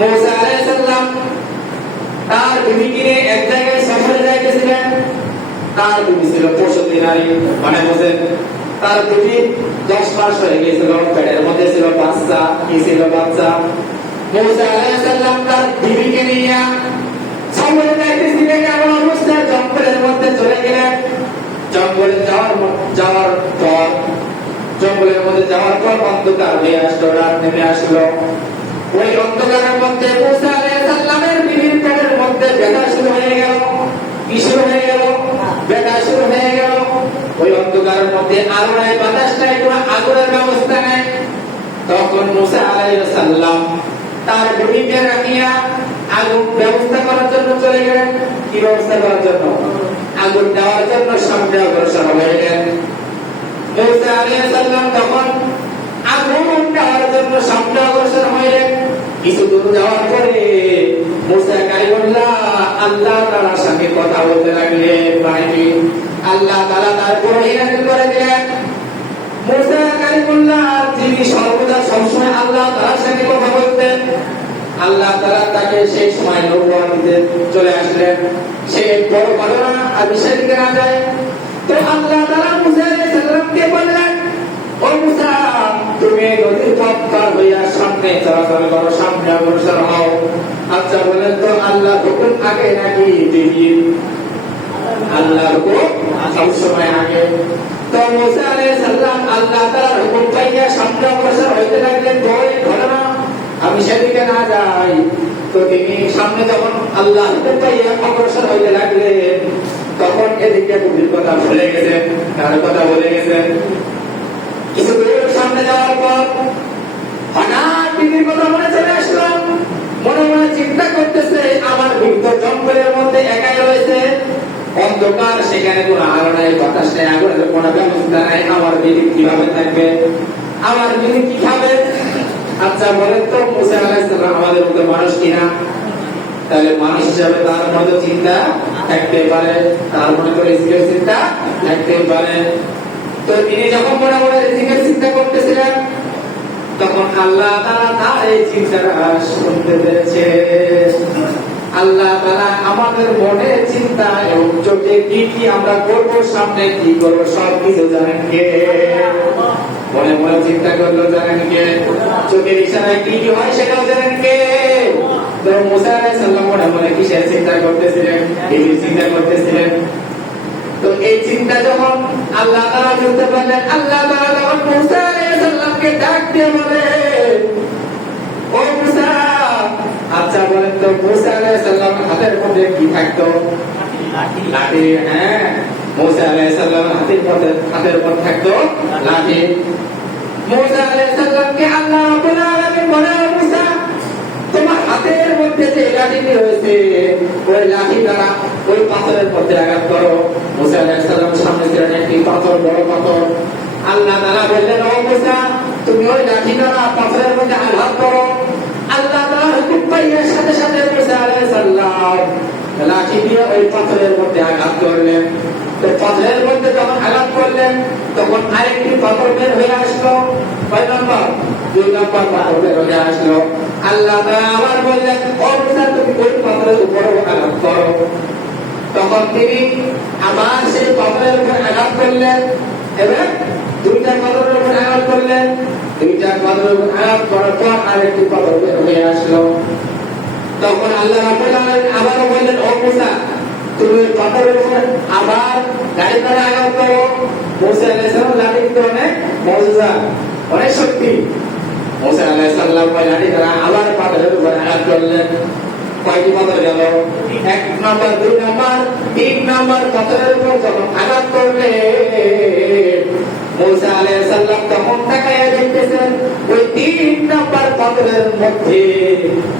মুসা আলাইহিস সালাম তার বিবিকে নিয়ে এক জায়গায় সফরে যাইতেছিলেন। তার বিবি ছিল প্রসূতি নারী, মানে বোঝেন তার বিবি 10 মাস হয়ে গিয়েছিল, পেটের মধ্যে ছিল বাচ্চা। কি ছিল বাচ্চা? মুসা আলাইহিস সালাম তার বিবিকে নিয়ে সফরে যাইতেছিলেন, এমন অবস্থায় জঙ্গলের মধ্যে চলে গেলেন। জঙ্গলে জঙ্গলের মধ্যে যাওয়ার পর অন্ধকার হয়ে আসলো, রাত নেমে আসলো। ওই অন্ধকারের মধ্যে মুসা আলাইহিস সালামের বিবির পেটের মধ্যে ব্যথা শুরু হয়ে গেল। কি শুরু হয়ে গেল? ব্যথা শুরু হয়ে গেল। ওই অন্ধকারের মধ্যে আলো নাই, বাতাস নাই, কোনো আগুনের ব্যবস্থা নাই। তখন মুসা আলাইহিস সালাম তার বিবিকে রাখিয়া আগুন ব্যবস্থা করার জন্য চলে গেলেন। কি ব্যবস্থা করার জন্য? আগুন দেওয়ার জন্য সামনে অগ্রসর হয়ে গেলেন। মুসা আলাইহিস সালাম তখন আগুন দেওয়ার জন্য সামনে অগ্রসর হলেন। কিছু দূর যাওয়ার পরে মুসা কালিমুল্লাহ আল্লাহ তাআলার সঙ্গে কথা বলতে লাগলেন। বাড়ি আল্লাহ তাআলা তার পরে নাযিল করে দিলেন। মুসা কালিমুল্লাহ যিনি সর্বদা সবসময় আল্লাহ তাআলার সঙ্গে কথা বলতেন, আল্লাহ তাআলা তাকে সেই সময় নবুয়ত দিতে চলে আসলেন। সেই বড় ঘটনা আর সেদিকে না যায়। তো আল্লাহ তাআলা মুসা আলাইহিস সালামকে বললেন, ও মুসা, তুমি নদীর পথ পার হইয়া সামনে চলাচল করো, সামনে অগ্রসর হও। আচ্ছা বলেন তো আল্লাহর হুকুম আগে নাকি বিবি? আল্লাহর হুকুম সবসময় আগে। তো মুসা আলাইহিস সালাম আল্লাহ তাআলার হুকুম পাইয়া সামনে অগ্রসর হইতে লাগলেন। বড় ঘটনা, আমি সেদিকে না যাই। তো তিনি সামনে যখন আল্লাহর হুকুম পাইয়া অগ্রসর হইতে লাগলেন, তখন এদিকে বুদ্ধির কথা ভুলে গেছেন, কার কথা ভুলে গেছেন। কিছু দূর সামনে যাওয়ার পর হঠাৎ বিবির কথা মনে চলে আসলো। মনে মনে চিন্তা করতেছে, আমার বৃদ্ধ জঙ্গলের মধ্যে একাই রয়েছে, অন্ধকার, সেখানে কোনো আলো নাই, বাতাস নাই, আগুনের কোনো ব্যবস্থা নাই। আমার বিবি কিভাবে থাকবে? আমার বিবি কি খাবে? আচ্ছা বলেন তো মুসা আলাইহিস সালাম আমাদের মতো মানুষ কিনা? তাহলে মানুষ হিসাবে তার মতো চিন্তা থাকতে পারে, তার মনে করে রিজিকের চিন্তা থাকতে পারে। তো তিনি যখন মনে মনে রিজিকের চিন্তা করতেছিলেন, তখন আল্লাহ তাআলা তার এই চিন্তাটা শুনতে পেরেছে। আল্লাহ তাআলা আমাদের মনে চিন্তা এবং চোখে কি কি আমরা করব, সামনে কি করব, সব কিছু জানেন কে? মনে মনে চিন্তা করলো জানেন কে? চোখের ইশারায় কি কি হয় সেটাও জানেন কে? তো মুসা আলাইহিস সালাম মনে মনে কিসের চিন্তা করতেছিলেন? এই চিন্তা করতেছিলেন। তো এই চিন্তা যখন আল্লাহ তাআলা বুঝতে পারলেন, আল্লাহ তাআলা তখন মুসা আলাইহিস সালামকে ডাক দিয়ে বলে, ও মুসা, আচ্ছা বলেন তো মুসা আলাইহিস সালামের হাতের মধ্যে কি থাকতো? লাঠি। হ্যাঁ, মুসা আলাইহিস সালামের হাতের মধ্যে থাকতো লাঠি। মুসা আলাইহিস সালামকে আল্লাহ রাব্বুল আলামিন বলে, মুসা, তোমার হাতের মধ্যে যে লাঠিটি রয়েছে, ওই লাঠি দ্বারা ওই পাথরের মধ্যে আঘাত করো। মুসা আলাইহিস সালাম সামনে ছিলেন একটি পাথর, বড় পাথর। আল্লাহ তাআলা বললেন, ও মুসা, তুমি ওই লাঠি দ্বারা পাথরের মধ্যে আঘাত করো। আল্লাহ তাআলা হুকুম পাইয়া সাথে সাথে মুসা আলাইহিস সালাম লাঠি দিয়ে ওই পাথরের মধ্যে আঘাত করলেন। তো পাথরের মধ্যে যখন আঘাত করলেন, তখন আরেকটি পাথর বের হয়ে আসলো। কয় নম্বর? 2 নম্বর পাথর বের হয়ে আসলো। আল্লাহ তাআলা আবার বললেন, ও মুসা, তুমি ওই পাথরের উপরে আঘাত করো। তখন তিনি আবার সেই পাথরের উপর আঘাত করলেন এবং 2টা পাথরের উপর আঘাত করলেন। 2টা পাথরের উপর আঘাত করার পর আরেকটি পাথর বের হয়ে আসলো। তখন আল্লাহ রাব্বুল আলামিন আবারও বললেন, ও মুসা, তুমি পাথরের উপর আবার গাড়ি করে আঘাত করো। মুসা আলাইহিস সালাম লাঠি কিন্তু অনেক মজা, অনেক শক্তি। মুসা আলাইহিস সালাম ওই লাঠি দ্বারা আবার পাথরের উপর আঘাত করলেন। কয়টি পাথর গেল? 1 নম্বর, 2 নম্বর, 3 নম্বর পাথরের উপর যখন আঘাত করবে, মুসা আলাইহিস সালাম তখন তাকায়া দেখতেছেন ওই 3 নম্বর পাথরের মধ্যে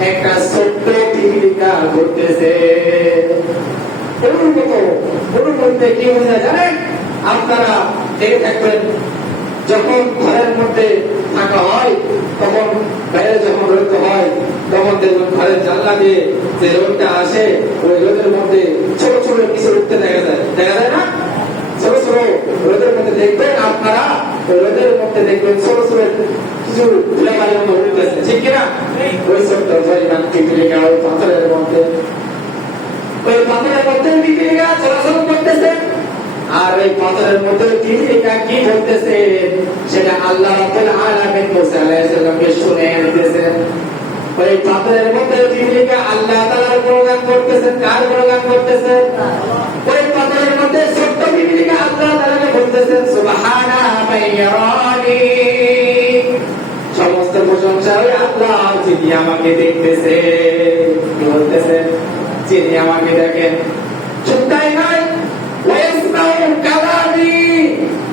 একটা ছোট্ট পিপিলিকা ঘুরতেছে। ওর মধ্যে কি হয়েছে জানেন? আপনারা দেখে থাকবেন, যখন ঘরের মধ্যে থাকা হয়, তখন বাইরে যখন রোদ হয়, তখন দেখবেন ঘরের জানলা দিয়ে যে রোদটা আসে, ওই রোদের মধ্যে ছোট ছোট কিছু উঠতে দেখা যায় না? ছোট ছোট রোদের মধ্যে দেখবেন আপনারা, রোদের মধ্যে দেখবেন ছোট ছোট কিছু ফুলাবাড়ির মতো উঠতেছে, ঠিক কিনা? ওই ছোট্ট পরিমাণ পিপিলিকা ওই পাথরের মধ্যে, ওই পাথরের মধ্যে পিপিলিকা চলাচল করতেছে। আর ওই পাথরের মধ্যে পিপিলিকা কি বলতেছে সেটা আল্লাহ রাব্বুল আলামিন মুসা আলাইহিস সালামকে শুনিয়ে দিতেছেন। ওই পাথরের মধ্যে পিপিলিকা আল্লাহ তাআলার গুণগান করতেছেন। কার গুণগান করতেছেন? ওই পাথরের মধ্যে ছোট্ট পিপিলিকা আল্লাহ তাআলাকে বলতেছেন সুবহানা মাইয়ারানি, সমস্ত প্রশংসা ওই আল্লাহ যিনি আমাকে দেখতেছে। কি বলতেছেন? যিনি আমাকে দেখেন। শুনতাই নয়, ওয়াসমাউ কালামি,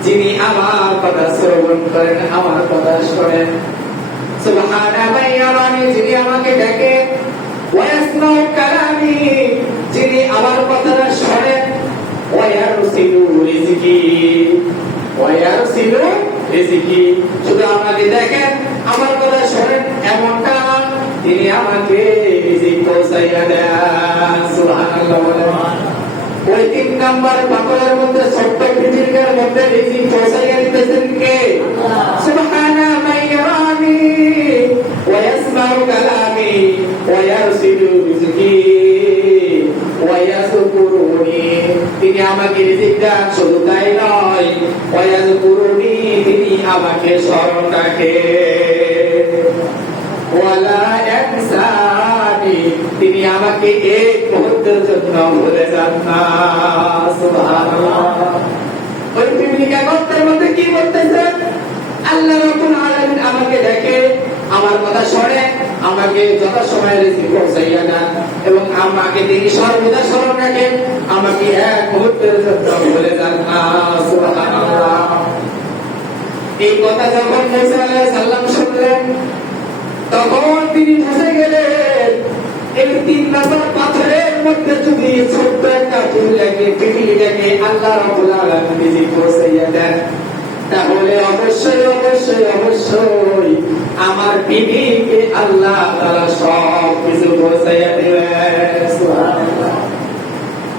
যিনি আমার কথা শ্রবণ করেন, আমার কথা শোনেন। সুবহানা মাইয়ারানি, যিনি আমাকে দেখেন। ওয়াসমাউ কালামি, যিনি আমার কথাটা শোনেন। ওয়ায়ারসিলু রিজকি, ওয়ায়ারসিলু রিজকি, শুধু আমাকে দেখেন, আমার কথা শোনেন এমনটা না, তিনি আমাকে রিজিক পৌঁছাইয়া দেন। সুবহানাল্লাহ বলেন। ওই 3 নাম্বার পাথরের মধ্যে ছোট্ট পিপিলিকার মধ্যে রিজিক পৌঁছাইয়া দিতেছেন কে? সুবহানা মাইয়ারানি ওয়ায়াসমাউ কালামি ওয়ায়ারসিলু রিজকি ওয়ায়াযকুরুনি, তিনি আমাকে রিজিক দেন। শুধু তাই নয়, ওয়ায়াযকুরুনি, তিনি আমাকে স্মরণ রাখেন। ওয়ালা ইয়ানসানি, তিনি আমাকে এক মুহূর্তের জন্য ভুলে যান না। সুবহানাল্লাহ। ওই পিপিলিকা গর্তের মধ্যে কি বলতেছেন? আল্লাহ রাব্বুল আলামিন আমাকে দেখে, আমার কথা শোনে, আমাকে যথাসময়ে রিজিক পৌঁছাইয়া দেন এবং আমাকে তিনি সর্বদা স্মরণ রাখেন, আমাকে এক মুহূর্তের জন্য ভুলে যান না। সুবহানাল্লাহ। এই কথা যখন মুসা আলাইহিস সালাম শুনলেন, তখন তিনি বুঝে গেলেন এই 3 নাম্বার পাথরের মধ্যে যদি ছোট্ট একটা পিপিলিকাকে আল্লাহ রাব্বুল আলামিন রিজিক পৌঁছাইয়া দেন, তাহলে অবশ্যই অবশ্যই অবশ্যই আমার বিবিকে আল্লাহ তাআলা সব কিছু পৌঁছাইয়া দিবেন। সুবহানাল্লাহ।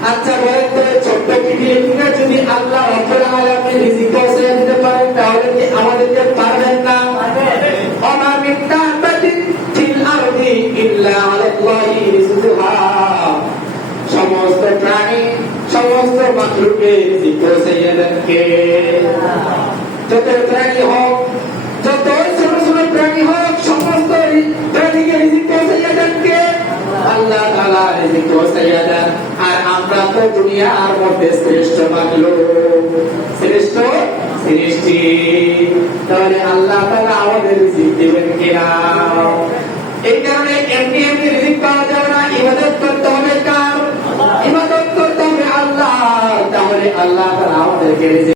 আচ্ছা বলেন তো, ছোট্ট পিপিলিকা যদি আল্লাহ রাব্বুল আলামিন রিজিক পৌঁছাইয়া দিতে পারেন, তাহলে কি আমাদেরকে পারবেন না? ওমা মিন দাব্বাতিন ফিল আরদি ইল্লা আলাল্লাহি রিজকুহা, সমস্ত প্রাণী, সমস্ত মাখলুকে রিজিক পৌঁছাইয়া দেন কে? যত প্রাণী হোক, যত ছোট ছোট প্রাণী হোক, সমস্ত প্রাণীকে রিজিক পৌঁছাইয়া দেন কে? আল্লাহ তাআলা রিজিক পৌঁছাইয়া দেন। আর আমরা তো দুনিয়ার মধ্যে শ্রেষ্ঠ মাখলুক, শ্রেষ্ঠ সৃষ্টি, তাহলে আল্লাহ তাআলা আমাদের রিজিক দিবেন কিনা? এই কারণে এমনি এমনি রিজিক পাওয়া যাবে না, ইবাদত করতে হবে কার? ইবাদত করতে হবে আল্লাহ। তাহলে আল্লাহ তাআলা আমাদেরকে